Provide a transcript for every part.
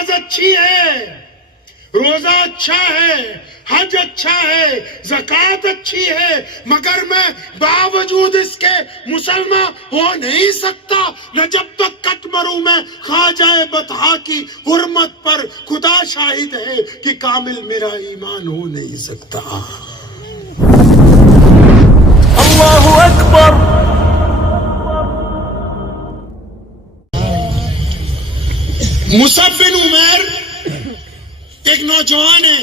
نماز اچھی ہے، روزہ اچھا ہے، حج اچھا ہے، زکوٰۃ اچھی ہے، مگر میں باوجود اس کے مسلمان ہو نہیں سکتا نہ جب تک کٹ مروں میں خواجہ بطحا کی حرمت پر خدا شاہد ہے کہ کامل میرا ایمان ہو نہیں سکتا۔ اللہ اکبر۔ مصعب بن عمیر ایک نوجوان ہے،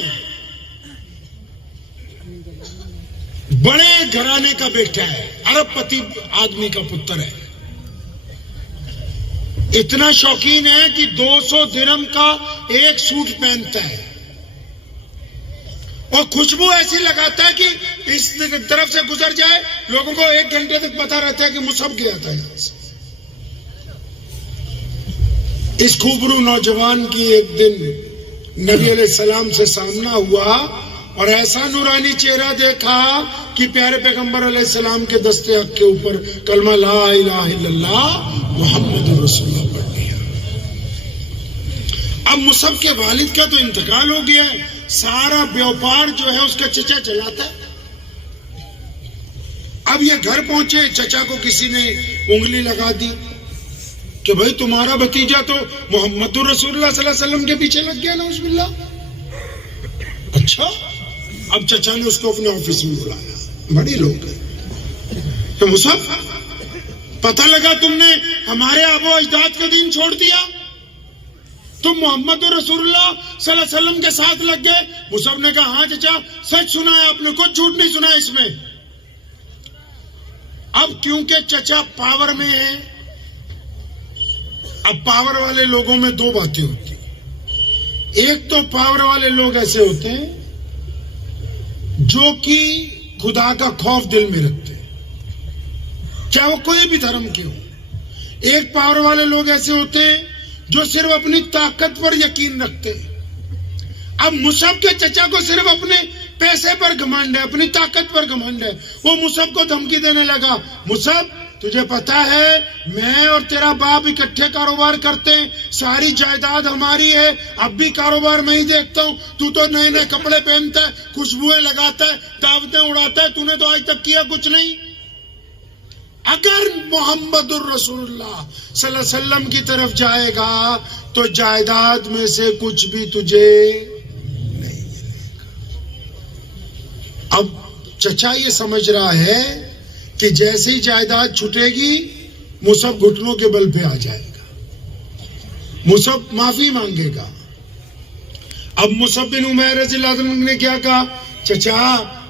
بڑے گھرانے کا بیٹا ہے، ارب پتی آدمی کا پتر ہے، اتنا شوقین ہے کہ 200 درہم کا ایک سوٹ پہنتا ہے اور خوشبو ایسی لگاتا ہے کہ اس طرف سے گزر جائے لوگوں کو 1 گھنٹے تک پتا رہتا ہے کہ مصعب گیا تھا یہاں سے۔ اس خوبرو نوجوان کی ایک دن نبی علیہ السلام سے سامنا ہوا اور ایسا نورانی چہرہ دیکھا کہ پیارے پیغمبر علیہ السلام کے دستے حق کے اوپر کلمہ لا الہ الا اللہ محمد رسول اللہ پڑھ لیا۔ اب مصعب کے والد کا تو انتقال ہو گیا ہے، سارا بیوپار جو ہے اس کا چچا چلاتا ہے۔ اب یہ گھر پہنچے، چچا کو کسی نے انگلی لگا دی کہ بھائی تمہارا بھتیجا تو محمد رسول اللہ صلی اللہ علیہ وسلم کے پیچھے لگ گیا، نعوذ باللہ۔ اچھا، اب چچا نے اس کو اپنے آفس میں بلایا، بڑی لوگ ہیں، تو مصعب پتہ لگا تم نے ہمارے آبا و اجداد کا دین چھوڑ دیا، تم محمد رسول اللہ صلی اللہ علیہ وسلم کے ساتھ لگ گئے۔ مصعب نے کہا ہاں چچا سچ سنا ہے آپ نے، کچھ جھوٹ نہیں سنا اس میں۔ اب کیونکہ چچا پاور میں ہے، اب پاور والے لوگوں میں 2 باتیں ہوتی ہیں۔ ایک تو پاور والے لوگ ایسے ہوتے ہیں جو کہ خدا کا خوف دل میں رکھتے ہیں، چاہے وہ کوئی بھی دھرم کے ہو۔ ایک پاور والے لوگ ایسے ہوتے ہیں جو صرف اپنی طاقت پر یقین رکھتے ہیں۔ اب مصعب کے چچا کو صرف اپنے پیسے پر گھمنڈ ہے، اپنی طاقت پر گھمنڈ ہے۔ وہ مصعب کو دھمکی دینے لگا، مصعب تجھے پتا ہے میں اور تیرا باپ اکٹھے کاروبار کرتے ہیں، ساری جائیداد ہماری ہے، اب بھی کاروبار میں ہی دیکھتا ہوں، تو نئے نئے کپڑے پہنتا ہے، خوشبوئیں لگاتا ہے، دعوتیں اڑاتا ہے، تو نے تو آج تک کیا کچھ نہیں۔ اگر محمد الرسول اللہ صلی اللہ علیہ وسلم کی طرف جائے گا تو جائیداد میں سے کچھ بھی تجھے نہیں ملے گا۔ اب چچا یہ سمجھ رہا ہے کہ جیسے ہی جائیداد چھٹے گی مصعب گھٹنوں کے بل پہ آ جائے گا، مصعب معافی مانگے گا۔ اب مصعب بن عمیر رضی اللہ عنہ نے کیا کہا، چچا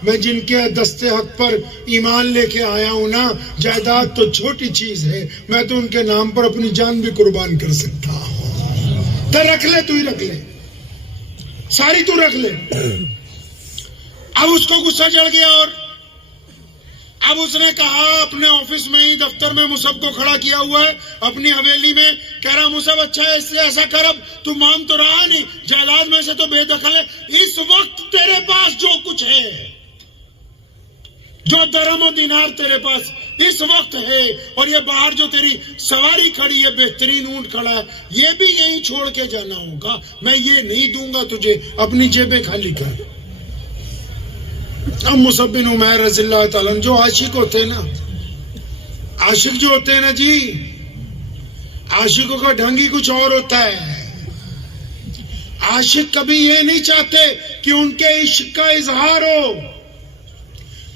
میں جن کے دستے حق پر ایمان لے کے آیا ہوں نا، جائیداد تو چھوٹی چیز ہے، میں تو ان کے نام پر اپنی جان بھی قربان کر سکتا ہوں، تو رکھ لے، تو ہی رکھ لے، ساری تو رکھ لے۔ اب اس کو غصہ چڑھ گیا اور اب اس نے کہا اپنے آفس میں ہی دفتر میں مصعب کو کھڑا کیا ہوا ہے اپنی حویلی میں، کہہ رہا مصعب اچھا ہے اس سے ایسا کر، اب تو مان تو رہا نہیں، جائیداد میں سے تو بے دخل ہے، اس وقت تیرے پاس جو کچھ ہے، جو درہم و دینار تیرے پاس اس وقت ہے، اور یہ باہر جو تیری سواری کھڑی ہے، بہترین اونٹ کھڑا ہے، یہ بھی یہیں چھوڑ کے جانا ہوگا، میں یہ نہیں دوں گا تجھے، اپنی جیبیں خالی کر۔ اب مصعب بن عمیر رضی اللہ تعالیٰ جو عاشق ہوتے ہیں نا، عاشق جو ہوتے ہیں نا جی، عاشقوں کا ڈھنگ ہی کچھ اور ہوتا ہے۔ عاشق کبھی یہ نہیں چاہتے کہ ان کے عشق کا اظہار ہو۔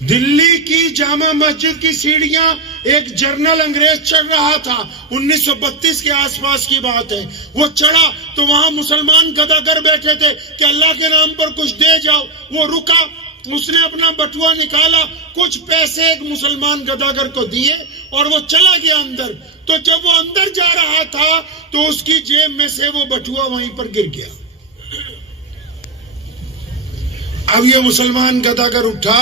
دلی کی جامع مسجد کی سیڑھیاں ایک جرنل انگریز چڑھ رہا تھا، 1932 کے آس پاس کی بات ہے، وہ چڑھا تو وہاں مسلمان گداگر بیٹھے تھے کہ اللہ کے نام پر کچھ دے جاؤ، وہ رکا، اس نے اپنا بٹوا نکالا، کچھ پیسے ایک مسلمان گداگر کو دیے اور وہ چلا گیا اندر۔ تو جب وہ اندر جا رہا تھا تو اس کی جیب میں سے وہ بٹوا وہیں پر گر گیا۔ اب یہ مسلمان گداگر اٹھا،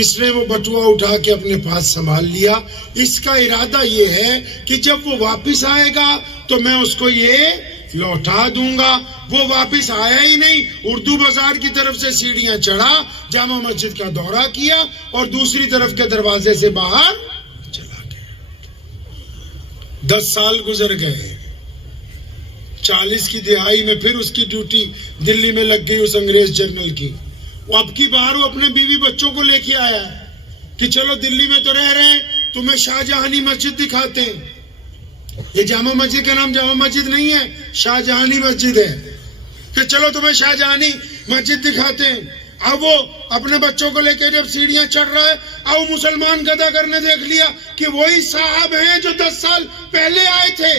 اس نے وہ بٹوا اٹھا کے اپنے پاس سنبھال لیا، اس کا ارادہ یہ ہے کہ جب وہ واپس آئے گا تو میں اس کو یہ لوٹا دوں گا۔ وہ واپس آیا ہی نہیں، اردو بازار کی طرف سے سیڑھیاں چڑھا، جامع مسجد کا دورہ کیا اور دوسری طرف کے دروازے سے باہر چلا گیا۔ 10 سال گزر گئے، 40 کی دہائی میں پھر اس کی ڈیوٹی دلی میں لگ گئی اس انگریز جنرل کی. وہ اب کی بار وہ اپنے بیوی بچوں کو لے کے آیا کہ چلو دلی میں تو رہ رہے ہیں, تمہیں شاہجہانی مسجد دکھاتے ہیں. یہ جامع مسجد کا نام جامع مسجد نہیں ہے, شاہجہانی مسجد ہے, کہ چلو تمہیں شاہجہانی مسجد دکھاتے ہیں. اب وہ اپنے بچوں کو لے کے جب سیڑھیاں چڑھ رہا ہے, اب مسلمان گداگر نے دیکھ لیا کہ وہی صاحب ہیں جو 10 سال پہلے آئے تھے.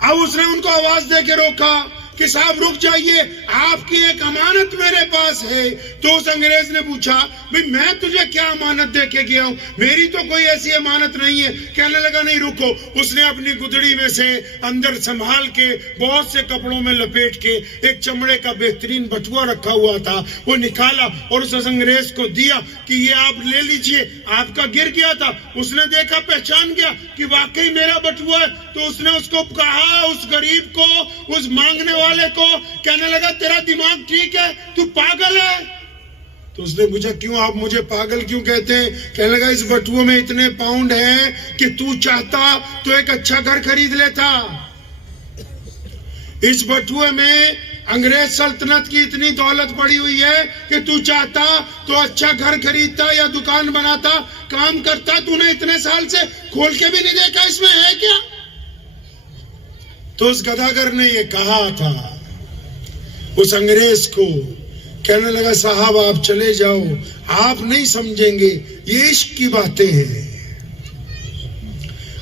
اب اس نے ان کو آواز دے کے روکا کہ صاحب رک جائیے, آپ کی ایک امانت میرے پاس ہے. تو اس انگریز نے پوچھا بھئی میں تجھے کیا امانت دے کے گیا ہوں, میری تو کوئی ایسی امانت نہیں ہے. کہنے لگا نہیں رکو. اس نے اپنی گدڑی میں سے اندر سنبھال کے بہت سے کپڑوں میں لپیٹ کے ایک چمڑے کا بہترین بٹوا رکھا ہوا تھا, وہ نکالا اور اس انگریز کو دیا کہ یہ آپ لے لیجئے, آپ کا گر گیا تھا. اس نے دیکھا, پہچان گیا کہ واقعی میرا بٹوا ہے. تو اس نے اس کو کہا, اس غریب کو, اس مانگنے والے کو, کہنے لگا تیرا دماغ ٹھیک ہے, تو پاگل ہے. تو اس نے پوچھا کیوں, آپ مجھے پاگل کیوں کہتے ہیں؟ کہنے لگا اس بٹوے میں اتنے پاؤنڈ ہیں کہ تو چاہتا تو ایک اچھا گھر خرید لیتا. اس بٹوے میں انگریز سلطنت کی اتنی دولت پڑی ہوئی ہے کہ تو چاہتا تو اچھا گھر خریدتا یا دکان بناتا, کام کرتا. تو نے اتنے سال سے کھول کے بھی نہیں دیکھا اس میں ہے کیا؟ تو اس گداگر نے یہ کہا تھا اس انگریز کو. کہنے لگا صاحب آپ چلے جاؤ, آپ نہیں سمجھیں گے, یہ عشق کی باتیں ہیں.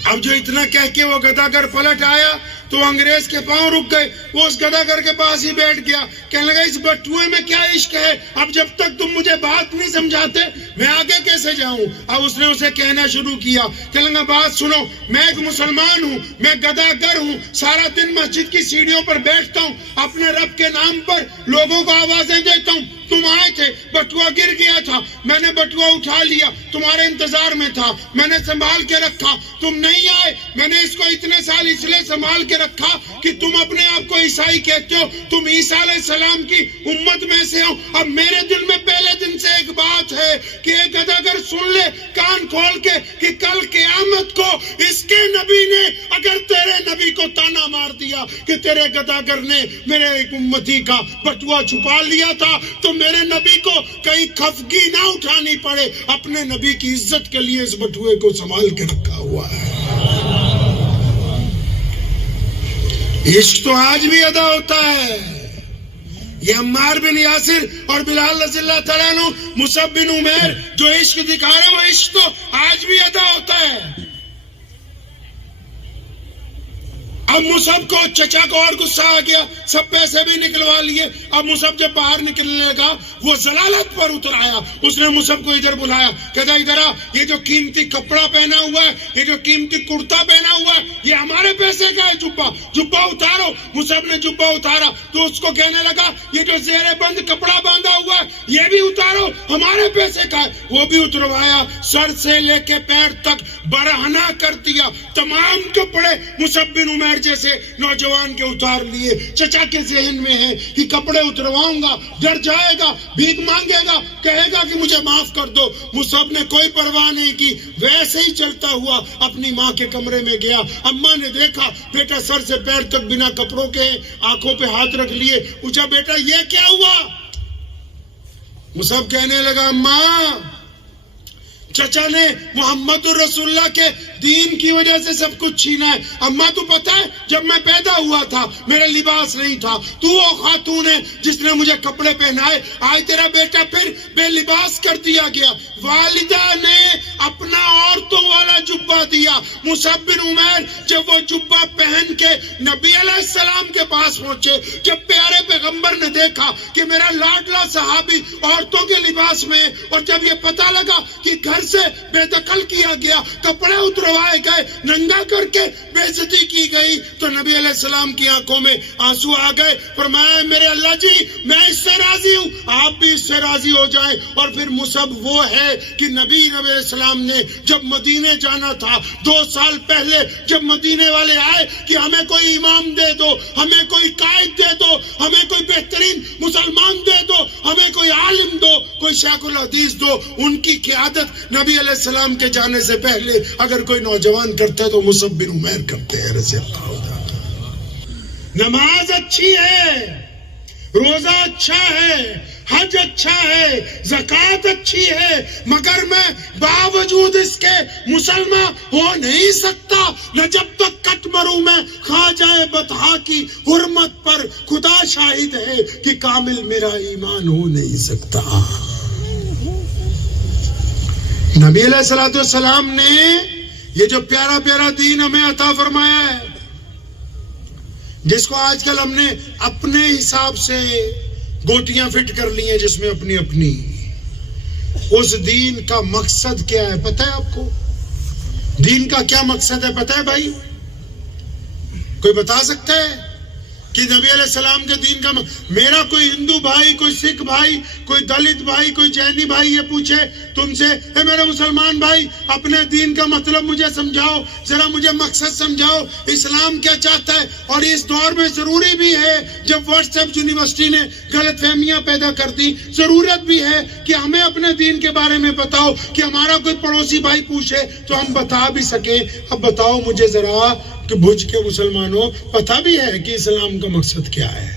اب جو اتنا کہہ کے وہ گداگر پلٹ آیا تو انگریز کے پاؤں رک گئے. وہ اس گداگر کے پاس ہی بیٹھ گیا. کہنے لگا اس بٹوے میں کیا عشق ہے, اب جب تک تم مجھے بات نہیں سمجھاتے میں آگے کیسے جاؤں. اب اس نے اسے کہنا شروع کیا. کہنے لگا بات سنو, میں ایک مسلمان ہوں, میں گداگر ہوں, سارا دن مسجد کی سیڑھیوں پر بیٹھتا ہوں, اپنے رب کے نام پر لوگوں کو آوازیں دیتا ہوں. تم آئے تھے, بٹوا گر گیا تھا, میں نے بٹوا اٹھا لیا, تمہارے انتظار میں تھا, میں نے سنبھال کے رکھا, تم نہیں آئے, میں نے اس کو اتنے سال اس لیے سنبھال کے رکھا کہ تم اپنے آپ کو عیسائی کہتے ہو, تم عیسیٰ علیہ السلام کی امت میں سے ہو. اب میرے دل میں پہلے دن سے ایک بات ہے کہ ایک گداگر سن لے کان کھول کے کہ کل قیامت کو اس کے نبی نے اگر تیرے نبی کو تانا مار دیا کہ تیرے گداگر نے میرے ایک امتی کا بٹوا چھپا لیا تھا, تو میرے نبی کو کہیں خفگی نہ اٹھانی پڑے. اپنے نبی کی عزت کے لیے اس بٹوے کو سنبھال کے رکھا ہوا ہے. عشق تو آج بھی ادا ہوتا ہے. یہ عمار بن یاسر اور بلال رضی اللہ تعالیٰ عنہ, مصعب بن عمیر جو عشق دکھا رہے ہیں, وہ عشق تو آج بھی ادا ہوتا ہے. اب مصعب کو چچا کو اور غصہ آ گیا, سب پیسے بھی نکلوا لیے. اب مصعب جب باہر نکلنے لگا وہ ضلالت پر اتر آیا. اس نے مصعب کو ادھر بلایا, کہتا ادھر آ, یہ جو قیمتی کپڑا پہنا ہوا ہے, یہ جو قیمتی کرتا پہنا ہوا ہے, یہ ہمارے پیسے کا ہے. جبہ اتارو. مصعب نے جبہ اتارا تو اس کو کہنے لگا یہ جو زیر بند کپڑا باندھا ہوا ہے یہ بھی اتارو, ہمارے پیسے کا ہے. وہ بھی اتروایا, سر سے لے کے پیر تک برہنہ کر دیا. تمام کپڑے مصعب بن عمیر جیسے نوجوان کے اتار لیے. چچا کے ذہن میں ہے کہ کپڑے اترواؤں گا, ڈر جائے گا, بھیک مانگے گا, کہے گا کہ مجھے معاف کر دو. مصعب نے کوئی پرواہ نہیں کی, ویسے ہی چلتا ہوا اپنی ماں کے کمرے میں گیا. اماں نے دیکھا بیٹا سر سے پیر تک بنا کپڑوں کے, آنکھوں پہ ہاتھ رکھ لیے. پوچھا بیٹا یہ کیا ہوا؟ مصعب کہنے لگا اماں, چچا نے محمد الرسول اللہ کے دین کی وجہ سے سب کچھ چھینا ہے. اماں تو پتہ ہے جب میں پیدا ہوا تھا میرے لباس نہیں تھا, تو وہ خاتون ہے جس نے مجھے کپڑے پہنائے, آج تیرا بیٹا پھر بے لباس کر دیا گیا. والدہ نے اپنا عورتوں والا جبہ دیا. مصعب بن عمیر جب وہ جبہ پہن کے نبی علیہ السلام کے پاس پہنچے, جب پیارے پیغمبر نے دیکھا کہ میرا لاڈلا صحابی عورتوں کے لباس میں, اور جب یہ پتہ لگا کہ گھر سے بے دخل کیا گیا, کپڑے اتروائے گئے, ننگا کر کے بے عزتی کی گئی, تو نبی علیہ السلام کی آنکھوں میں آنسو آ گئے. فرمایا میرے اللہ جی میں اس سے راضی ہوں, آپ بھی اس سے راضی ہو جائیں. اور پھر مصعب وہ ہے کہ نبی علیہ السلام نے جب مدینے جانا تھا 2 سال پہلے, جب مدینے والے آئے کہ ہمیں کوئی امام دے دو, ہمیں کوئی قائد دے دو, ہمیں کوئی بہترین مسلمان دے دو, ہمیں کوئی عالم دو, کوئی شیخ الحدیث دو, ان کی قیادت نبی علیہ السلام کے جانے سے پہلے اگر کوئی نوجوان کرتا ہے تو مصعب بن عمیر کرتے ہیں رضی اللہ عنہ. نماز اچھی ہے، روزہ اچھا ہے، حج اچھا ہے، زکوٰۃ اچھی ہے، مگر میں باوجود اس کے مسلمان ہو نہیں سکتا نہ جب تک کٹ مروں میں خواجہ بطحا کی حرمت پر خدا شاہد ہے کہ کامل میرا ایمان ہو نہیں سکتا۔ نبی علیہ الصلوۃ والسلام نے یہ جو پیارا پیارا دین ہمیں عطا فرمایا ہے، جس کو آج کل ہم نے اپنے حساب سے گوٹیاں فٹ کر لی ہیں جس میں اپنی اپنی، اس دین کا مقصد کیا ہے پتہ ہے آپ کو؟ دین کا کیا مقصد ہے پتہ ہے بھائی؟ کوئی بتا سکتا ہے کہ نبی علیہ السلام کے دین کا میرا کوئی ہندو بھائی، کوئی سکھ بھائی، کوئی دلت بھائی، کوئی جینی بھائی یہ پوچھے تم سے اے میرے مسلمان بھائی اپنے دین کا مطلب مجھے سمجھاؤ، ذرا مجھے مقصد سمجھاؤ، اسلام کیا چاہتا ہے؟ اور اس دور میں ضروری بھی ہے، جب واٹس ایپ یونیورسٹی نے غلط فہمیاں پیدا کر دی، ضرورت بھی ہے کہ ہمیں اپنے دین کے بارے میں بتاؤ کہ ہمارا کوئی پڑوسی بھائی پوچھے تو ہم بتا بھی سکیں۔ اب بتاؤ مجھے ذرا کہ بھج کے مسلمانوں پتہ بھی ہے کہ اسلام کا مقصد کیا ہے؟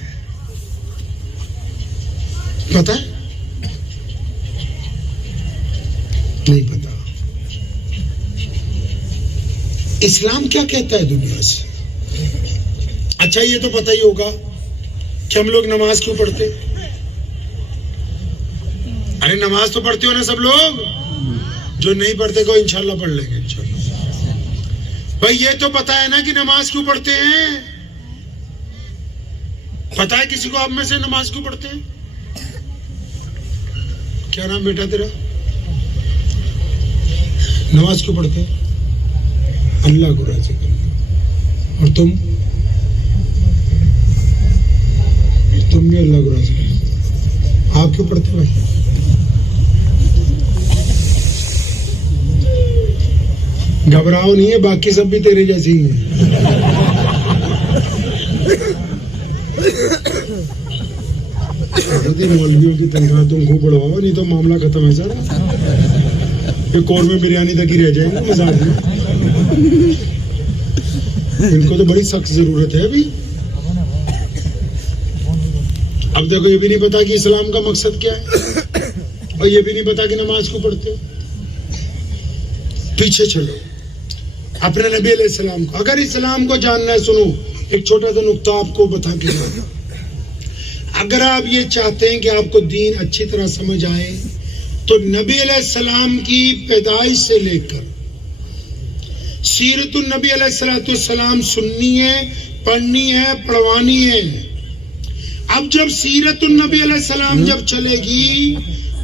پتہ ہے؟ نہیں پتا۔ اسلام کیا کہتا ہے دنیا سے؟ اچھا یہ تو پتہ ہی ہوگا کہ ہم لوگ نماز کیوں پڑھتے؟ ارے نماز تو پڑھتے ہو نا سب لوگ، جو نہیں پڑھتے کو انشاءاللہ پڑھ لیں گے انشاءاللہ۔ بھائی یہ تو پتا ہے نا کہ نماز کیوں پڑھتے ہیں؟ پتا ہے کسی کو آپ میں سے نماز کیوں پڑھتے ہیں؟ کیا نام بیٹا تیرا؟ نماز کیوں پڑھتے ہیں؟ اللہ کو راضی کرنا۔ اور تم بھی اللہ کو راضی کرنا۔ آپ کیوں پڑھتے بھائی؟ گھبراؤ نہیں ہے، باقی سب بھی تیرے جیسی ہی ہیں۔ مولویوں کی تنخواہ تم خوب بڑھواؤ، نہیں تو معاملہ ختم ہے سر، یہ قورمے بریانی تک ہی رہ جائیں گے مزاج میں۔ ان کو تو بڑی سخت ضرورت ہے ابھی۔ اب دیکھو یہ بھی نہیں پتا کہ اسلام کا مقصد کیا ہے، اور یہ بھی نہیں پتا کہ نماز کو پڑھتے۔ پیچھے چلو اپنے نبی علیہ السلام کو، اگر اسلام کو جاننا ہے سنو ایک چھوٹا سا نقطہ آپ کو بتا کے جاؤں۔ اگر آپ یہ چاہتے ہیں کہ آپ کو دین اچھی طرح سمجھ آئے تو نبی علیہ السلام کی پیدائش سے لے کر سیرت النبی علیہ السلام سننی ہے، پڑھنی ہے، پڑھوانی ہے۔ اب جب سیرت النبی علیہ السلام جب چلے گی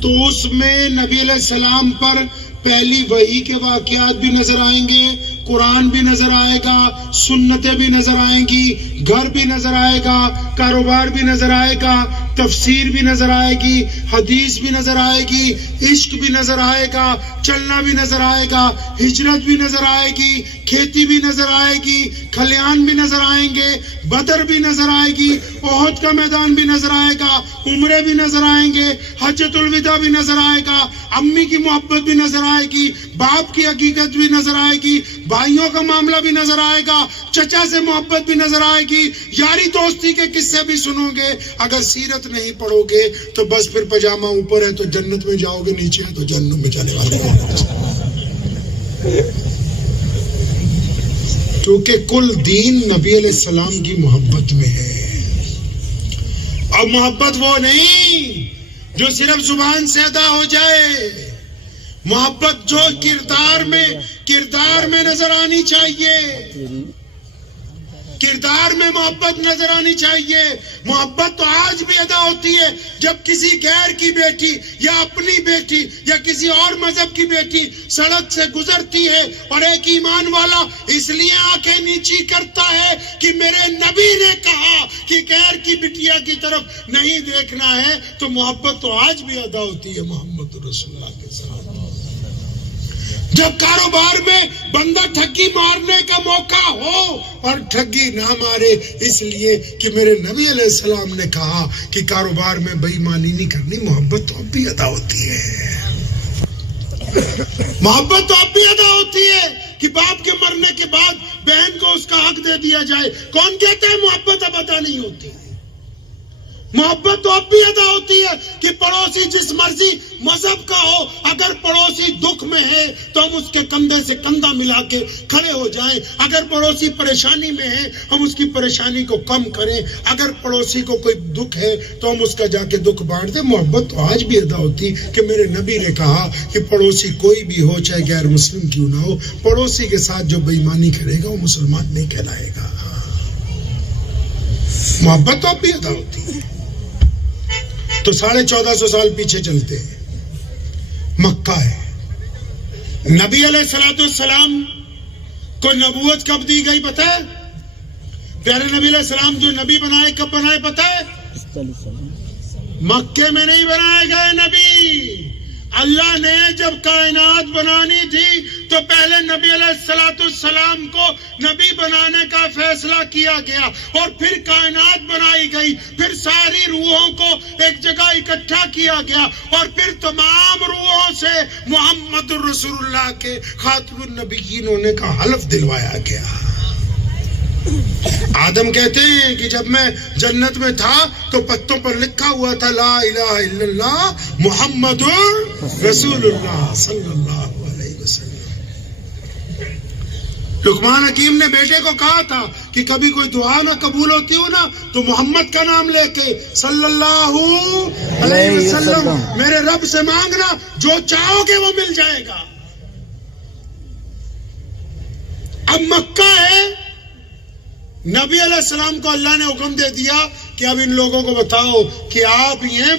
تو اس میں نبی علیہ السلام پر پہلی وحی کے واقعات بھی نظر آئیں گے، قرآن بھی نظر آئے گا، سنتیں بھی نظر آئیں گی، گھر بھی نظر آئے گا، کاروبار بھی نظر آئے گا، تفسیر بھی نظر آئے گی، حدیث بھی نظر آئے گی، عشق بھی نظر آئے گا، چلنا بھی نظر آئے گا، ہجرت بھی نظر آئے گی، کھیتی بھی نظر آئے گی، کھلیان بھی نظر آئیں گے، بدر بھی نظر آئے گی، احد کا میدان بھی نظر آئے گا، عمرے بھی نظر آئیں گے، حجۃ الوداع بھی نظر آئے گا، امی کی محبت بھی نظر آئے گی، باپ کی حقیقت بھی نظر آئے گی، بھائیوں کا معاملہ بھی نظر آئے گا، چچا سے محبت بھی نظر آئے گی، یاری دوستی کے قصے بھی سنو گے۔ اگر سیرت نہیں پڑھو گے تو بس پھر پجامہ اوپر ہے تو جنت میں جاؤ گے، نیچے ہے تو جہنم میں جانے والے ہیں۔ کیونکہ کل دین نبی علیہ السلام کی محبت میں ہے، اور محبت وہ نہیں جو صرف زبان سے ادا ہو جائے، محبت جو کردار میں نظر آنی چاہیے، کردار میں محبت نظر آنی چاہیے۔ محبت تو آج بھی ادا ہوتی ہے جب کسی غیر کی بیٹی یا اپنی بیٹی یا کسی اور مذہب کی بیٹی سڑک سے گزرتی ہے اور ایک ایمان والا اس لیے آنکھیں نیچی کرتا ہے کہ میرے نبی نے کہا کہ غیر کی بٹیا کی طرف نہیں دیکھنا ہے، تو محبت تو آج بھی ادا ہوتی ہے محمد رسول اللہ کے ساتھ۔ جب کاروبار میں بندہ ٹھگی مارنے کا موقع ہو اور ٹھگی نہ مارے اس لیے کہ میرے نبی علیہ السلام نے کہا کہ کاروبار میں بے ایمانی نہیں کرنی، محبت تو اب بھی ادا ہوتی ہے۔ محبت تو اب بھی ادا ہوتی ہے کہ باپ کے مرنے کے بعد بہن کو اس کا حق دے دیا جائے۔ کون کہتا ہے محبت اب ادا ادا نہیں ہوتی. محبت تو اب بھی ادا ہوتی ہے کہ پڑوسی جس مرضی مذہب کا ہو، اگر پڑوسی دکھ میں ہے تو ہم اس کے کندھے سے کندھا ملا کے کھڑے ہو جائیں. اگر پڑوسی پریشانی میں ہے ہم اس کی پریشانی کو کم کریں. اگر پڑوسی کو کوئی دکھ ہے تو ہم اس کا جا کے دکھ بانٹ دیں. محبت تو آج بھی ادا ہوتی کہ میرے نبی نے کہا کہ پڑوسی کوئی بھی ہو، چاہے غیر مسلم کیوں نہ ہو، پڑوسی کے ساتھ جو بے ایمانی کرے گا وہ مسلمان نہیں کہلائے گا. محبت تو اب بھی ادا ہوتی ہے. تو 1450 سال پیچھے چلتے ہیں. مکہ ہے. نبی علیہ السلام کو نبوت کب دی گئی پتہ ہے؟ پیارے نبی علیہ السلام جو نبی بنائے کب بنائے پتہ ہے؟ مکے میں نہیں بنائے گئے نبی. اللہ نے جب کائنات بنانی تھی تو پہلے نبی علیہ السلام کو نبی بنانے کا فیصلہ کیا گیا اور پھر کائنات بنائی گئی. پھر ساری روحوں کو ایک جگہ اکٹھا کیا گیا اور پھر تمام روحوں سے محمد رسول اللہ کے خاتم النبیین ہونے کا حلف دلوایا گیا. آدم کہتے ہیں کہ جب میں جنت میں تھا تو پتوں پر لکھا ہوا تھا لا الہ الا اللہ محمد رسول اللہ صلی اللہ علیہ وسلم. لقمان حکیم نے بیٹے کو کہا تھا کہ کبھی کوئی دعا نہ قبول ہوتی ہو نا تو محمد کا نام لے کے صلی اللہ علیہ وسلم میرے رب سے مانگنا، جو چاہو گے وہ مل جائے گا. اب مکہ ہے. نبی علیہ السلام کو اللہ نے حکم دے دیا کہ اب ان لوگوں کو بتاؤ کہ آپ ہی ہیں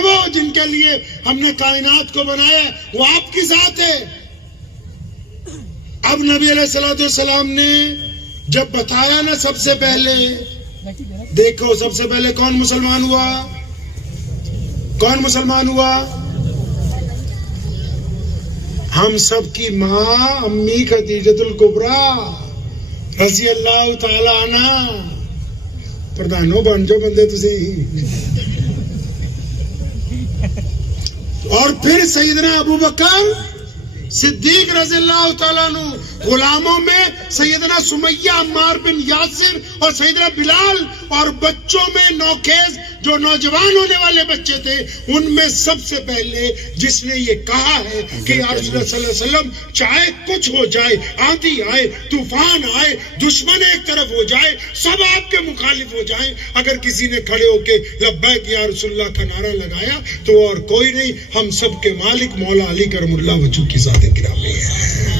وہ جن کے لیے ہم نے کائنات کو بنایا، وہ آپ کی ذات ہے. اب نبی علیہ السلام نے جب بتایا نا، سب سے پہلے دیکھو، سب سے پہلے کون مسلمان ہوا؟ ہم سب کی ماں امی خدیجۃ الکبریٰ رضی اللہ تعالی عنہ. پردھانوں بن جو بندے تسی. اور پھر سیدنا ابو بکر صدیق رضی اللہ تعالیٰ عنہ. غلاموں میں سیدنا سمیہ، عمار بن یاسر اور سیدنا بلال، اور بچوں میں نوخیز جو نوجوان ہونے والے بچے تھے، ان میں سب سے پہلے جس نے یہ کہا ہے کہ یا رسول اللہ صلی اللہ علیہ وسلم چاہے کچھ ہو جائے، آندھی آئے، طوفان آئے، دشمن ایک طرف ہو جائے، سب آپ کے مخالف ہو جائیں، اگر کسی نے کھڑے ہو کے لبیک یا رسول اللہ کا نعرہ لگایا تو اور کوئی نہیں، ہم سب کے مالک مولا علی کرم اللہ وجہ کی ذات گرامی ہے.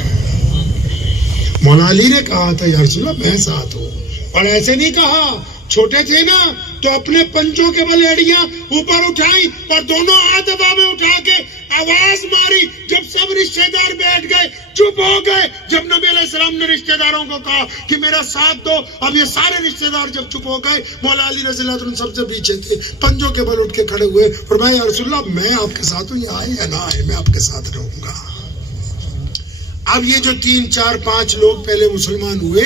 مولا علی نے کہا تھا یا رسول اللہ میں ساتھ ہوں. اور ایسے نہیں کہا، چھوٹے تھے نا تو اپنے پنجوں کے بل ایڑیاں اوپر اٹھائی اور دونوں ہاتھ ہوا میں اٹھا کے آواز ماری. جب سب رشتہ دار بیٹھ گئے، چپ ہو گئے. جب نبی علیہ السلام نے رشتہ داروں کو کہا کہ میرا ساتھ دو، اب یہ سارے رشتہ دار جب چپ ہو گئے، مولا علی رضی اللہ عنہ سب سے پیچھے تھے، پنجوں کے بل اٹھ کے کھڑے ہوئے. فرمایا یا رسول اللہ میں آپ کے ساتھ ہوں، یہ آئے یا نہ آئے میں آپ کے ساتھ رہوں گا. اب یہ جو 3 4 5 لوگ پہلے مسلمان ہوئے،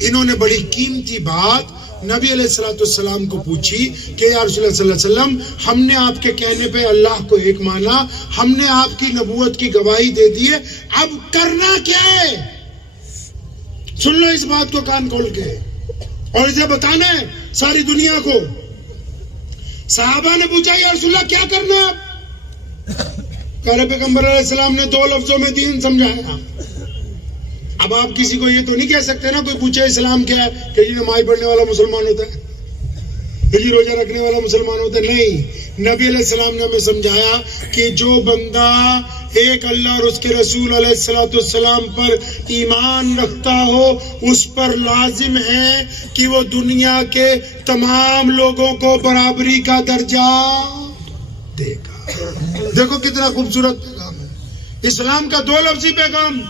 انہوں نے بڑی قیمتی بات نبی علیہ السلام کو پوچھی کہ یا رسول اللہ صلی اللہ علیہ وسلم، ہم نے آپ کے کہنے پہ اللہ کو ایک مانا، ہم نے آپ کی نبوت کی گواہی دے دی ہے، اب کرنا کیا ہے؟ سن لو اس بات کو کان کھول کے، اور اسے بتانا ہے ساری دنیا کو. صحابہ نے پوچھا یا رسول اللہ کیا کرنا ہے اب؟ پیارے پیغمبر علیہ السلام نے 2 لفظوں میں دین سمجھایا. اب آپ کسی کو یہ تو نہیں کہہ سکتے نا، کوئی پوچھے اسلام کیا ہے کہ جی نماز پڑھنے والا مسلمان ہوتا ہے، کہ جی روزہ رکھنے والا مسلمان ہوتا ہے. نہیں، نبی علیہ السلام نے ہمیں سمجھایا کہ جو بندہ ایک اللہ اور اس کے رسول علیہ السلام پر ایمان رکھتا ہو، اس پر لازم ہے کہ وہ دنیا کے تمام لوگوں کو برابری کا درجہ دے گا. دیکھو کتنا خوبصورت پیغام ہے اسلام کا، 2 لفظی پیغام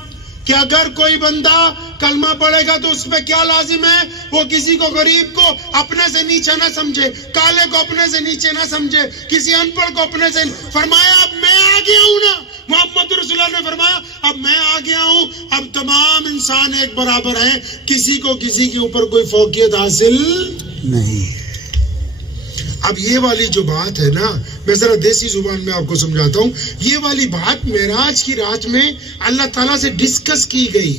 کہ اگر کوئی بندہ کلمہ پڑھے گا تو اس پہ کیا لازم ہے؟ وہ کسی کو غریب کو اپنے سے نیچے نہ سمجھے، کالے کو اپنے سے نیچے نہ سمجھے، کسی ان پڑھ کو اپنے سے. فرمایا اب میں آ گیا ہوں نا، محمد رسول اللہ نے فرمایا اب میں آ گیا ہوں، اب تمام انسان ایک برابر ہیں، کسی کو کسی کے اوپر کوئی فوقیت حاصل نہیں. اب یہ والی جو بات ہے نا، میں ذرا دیسی زبان میں آپ کو سمجھاتا ہوں. یہ والی بات معراج کی رات میں اللہ تعالیٰ سے ڈسکس کی گئی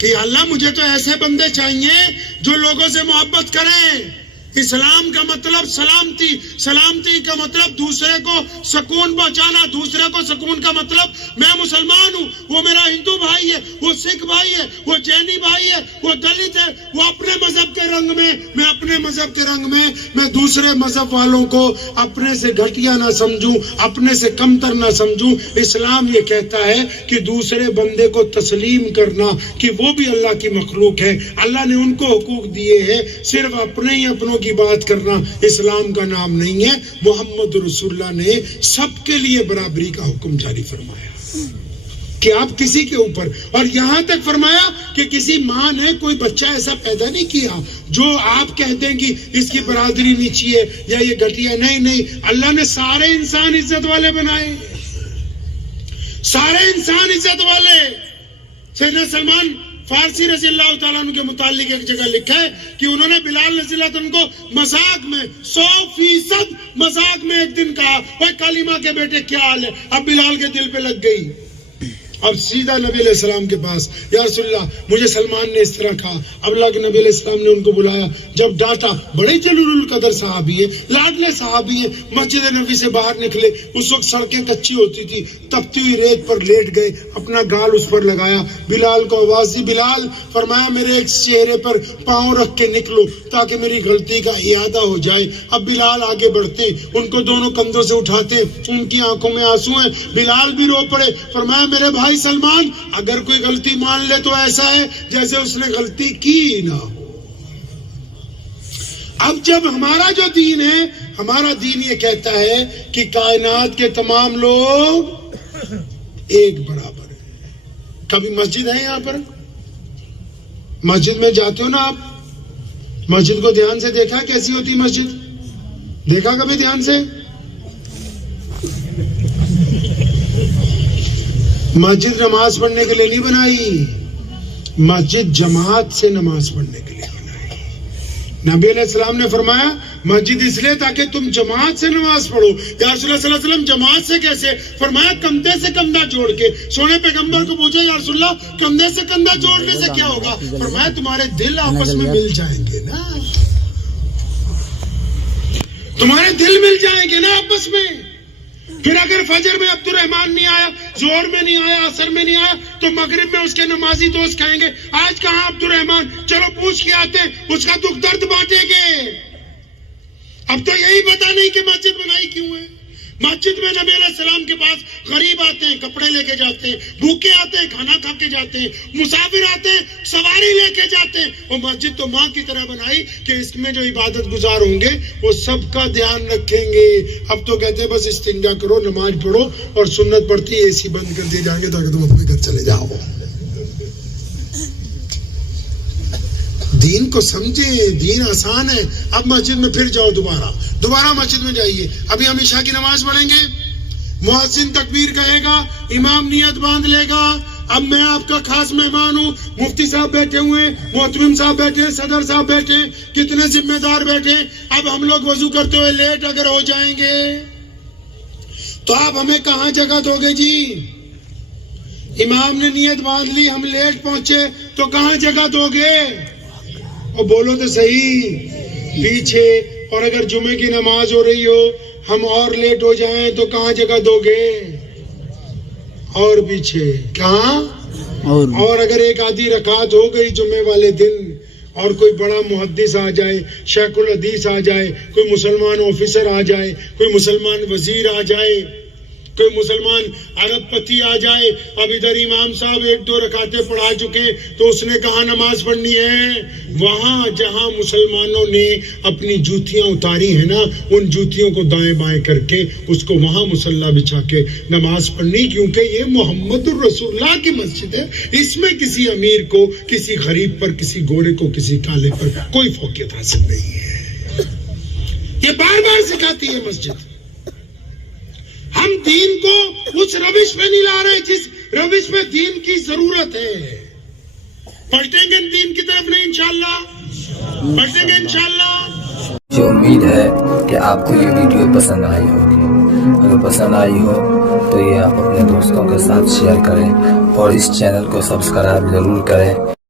کہ اللہ مجھے تو ایسے بندے چاہیے جو لوگوں سے محبت کریں. اسلام کا مطلب سلامتی، سلامتی کا مطلب دوسرے کو سکون پہنچانا، دوسرے کو سکون کا مطلب میں مسلمان ہوں، وہ میرا ہندو بھائی ہے، وہ سکھ بھائی ہے، وہ جینی بھائی ہے، وہ دلت ہے، وہ اپنے مذہب کے رنگ میں، میں اپنے مذہب کے رنگ میں دوسرے مذہب والوں کو اپنے سے گھٹیا نہ سمجھوں، اپنے سے کمتر نہ سمجھوں. اسلام یہ کہتا ہے کہ دوسرے بندے کو تسلیم کرنا کہ وہ بھی اللہ کی مخلوق ہے، اللہ نے ان کو حقوق دیے ہیں. صرف اپنے ہی اپنوں کی بات کرنا اسلام کا نام نہیں ہے. محمد رسول اللہ نے سب کے لیے برابری کا حکم جاری فرمایا کہ آپ کسی کے اوپر، اور یہاں تک فرمایا کہ کسی ماں نے کوئی بچہ ایسا پیدا نہیں کیا جو آپ کہتے ہیں کہ اس کی برادری نیچی ہے یا یہ گھٹیا. نہیں، اللہ نے سارے انسان عزت والے بنائے، سارے انسان عزت والے. سیدنا سلمان فارسی رضی اللہ تعالیٰ عنہ کے متعلق ایک جگہ لکھا ہے کہ انہوں نے بلال رضی اللہ عنہ کو مذاق میں 100% مذاق میں ایک دن کہا، وہ کلمہ کے بیٹے کیا حال ہے؟ اب بلال کے دل پہ لگ گئی. اب سیدھا نبی علیہ السلام کے پاس، یا رسول اللہ مجھے سلمان نے اس طرح کہا. اب اللہ کے نبی علیہ السلام نے ان کو بلایا، جب ڈانٹا. بڑے جلیل القدر صحابی ہے، لاڈلے صحابی ہے. مسجد نبی سے باہر نکلے، اس وقت سڑکیں کچی ہوتی تھی، تپتی ہوئی ریت پر لیٹ گئے، اپنا گال اس پر لگایا. بلال کو آواز دی، بلال فرمایا میرے ایک چہرے پر پاؤں رکھ کے نکلو تاکہ میری غلطی کا اعادہ ہو جائے. اب بلال آگے بڑھتے، ان کو دونوں کندھوں سے اٹھاتے، ان کی آنکھوں میں آنسو ہیں. بلال بھی رو پڑے، فرمایا میرے بھائی سلمان اگر کوئی غلطی مان لے تو ایسا ہے جیسے اس نے غلطی کی نہ ہو. اب جب ہمارا جو دین ہے، ہمارا دین یہ کہتا ہے کہ کائنات کے تمام لوگ ایک برابر ہیں. کبھی مسجد ہے یہاں پر؟ مسجد میں جاتے ہو نا آپ، مسجد کو دھیان سے دیکھا کیسی ہوتی مسجد؟ دیکھا کبھی دھیان سے؟ مسجد نماز پڑھنے کے لیے نہیں بنائی، مسجد جماعت سے نماز پڑھنے کے لیے بنائی. نبی علیہ السلام نے فرمایا مسجد اس لیے تاکہ تم جماعت سے نماز پڑھو. یا رسول اللہ صلی اللہ علیہ وسلم جماعت سے کیسے؟ فرمایا کندھے سے کندھا جوڑ کے. سونے پیغمبر کو پوچھا یا رسول اللہ کندھے سے کندھا جوڑنے سے کیا ہوگا؟ فرمایا تمہارے دل آپس میں مل جائیں گے نا، تمہارے دل مل جائیں گے نا آپس میں. پھر اگر فجر میں عبد الرحمان نہیں آیا، ظہر میں نہیں آیا، عصر میں نہیں آیا، تو مغرب میں اس کے نمازی دوست کہیں گے آج کہاں عبد الرحمان، چلو پوچھ کے آتے ہیں، اس کا دکھ درد بانٹیں گے. اب تو یہی پتا نہیں کہ مسجد بنائی کیوں ہے. مسجد میں نبی علیہ السلام کے پاس غریب آتے ہیں، کپڑے لے کے جاتے ہیں، بھوکے آتے ہیں، کھانا کھا کے جاتے ہیں، مسافر آتے ہیں، سواری لے کے جاتے ہیں. وہ مسجد تو ماں کی طرح بنائی کہ اس میں جو عبادت گزار ہوں گے وہ سب کا دھیان رکھیں گے. اب تو کہتے ہیں بس استنجا کرو، نماز پڑھو، اور سنت پڑھتی اے سی بند کر دیے جائیں گے تاکہ تم اپنے گھر چلے جاؤ. دین کو سمجھے، دین آسان ہے. اب مسجد میں پھر جاؤ، دوبارہ مسجد میں جائیے. ابھی ہم عشاء کی نماز پڑھیں گے، مؤذن تکبیر کہے گا، امام نیت باندھ لے گا. اب میں آپ کا خاص مہمان ہوں، مفتی صاحب بیٹھے ہوئے ہیں، محتمم صاحب بیٹھے ہیں، صدر صاحب بیٹھے ہیں، کتنے ذمہ دار بیٹھے ہیں. اب ہم لوگ وضو کرتے ہوئے لیٹ اگر ہو جائیں گے تو آپ ہمیں کہاں جگہ دو گے جی؟ امام نے نیت باندھ لی، ہم لیٹ پہنچے تو کہاں جگہ دو گے؟ اور بولو تو صحیح، پیچھے. اور اگر جمعے کی نماز ہو رہی ہو، ہم اور لیٹ ہو جائیں تو کہاں جگہ دو گے؟ اور پیچھے کہاں؟ اور اگر ایک آدھی رکعت ہو گئی جمعے والے دن اور کوئی بڑا محدث آ جائے، شیخ الحدیث آ جائے، کوئی مسلمان آفیسر آ جائے، کوئی مسلمان وزیر آ جائے، کوئی مسلمان ارب پتی آ جائے، اب ادھر امام صاحب 1-2 رکعتیں پڑھا چکے تو اس نے کہاں نماز پڑھنی ہے؟ وہاں جہاں مسلمانوں نے اپنی جوتیاں اتاری ہیں نا، ان جوتیوں کو دائیں بائیں کر کے اس کو وہاں مصلی بچھا کے نماز پڑھنی، کیونکہ یہ محمد الرسول اللہ کی مسجد ہے. اس میں کسی امیر کو، کسی غریب پر، کسی گورے کو، کسی کالے پر کوئی فوقیت حاصل نہیں ہے. یہ بار بار سکھاتی ہے مسجد. ہم دین کو اس روش میں نہیں لا رہے جس روش میں دین کی ضرورت ہے. پلٹیں گے دین کی طرف نہیں، انشاءاللہ پلٹیں گے انشاءاللہ. مجھے امید ہے کہ آپ کو یہ ویڈیو پسند آئی ہوگی. اگر پسند آئی ہو تو یہ آپ اپنے دوستوں کے ساتھ شیئر کریں اور اس چینل کو سبسکرائب ضرور کریں.